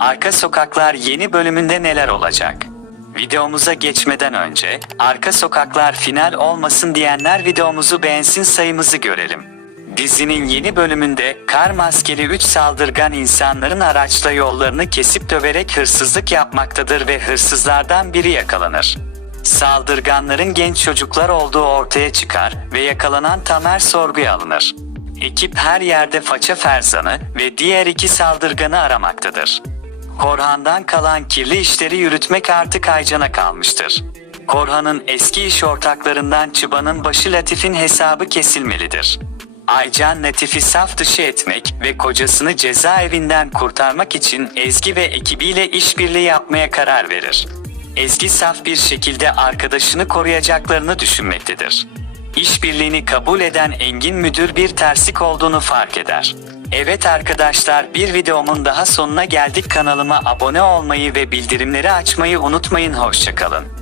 Arka Sokaklar yeni bölümünde neler olacak? Videomuza geçmeden önce, Arka Sokaklar final olmasın diyenler videomuzu beğensin sayımızı görelim. Dizinin yeni bölümünde kar maskeli 3 saldırgan insanların araçla yollarını kesip döverek hırsızlık yapmaktadır ve hırsızlardan biri yakalanır. Saldırganların genç çocuklar olduğu ortaya çıkar ve yakalanan Tamer sorguya alınır. Ekip her yerde Faça Ferzan'ı ve diğer iki saldırganı aramaktadır. Korhan'dan kalan kirli işleri yürütmek artık Aycan'a kalmıştır. Korhan'ın eski iş ortaklarından Çıban'ın başı Latif'in hesabı kesilmelidir. Aycan Latif'i saf dışı etmek ve kocasını cezaevinden kurtarmak için Ezgi ve ekibiyle işbirliği yapmaya karar verir. Ezgi saf bir şekilde arkadaşını koruyacaklarını düşünmektedir. İşbirliğini kabul eden Engin müdür bir terslik olduğunu fark eder. Evet arkadaşlar bir videomun daha sonuna geldik kanalıma abone olmayı ve bildirimleri açmayı unutmayın hoşçakalın.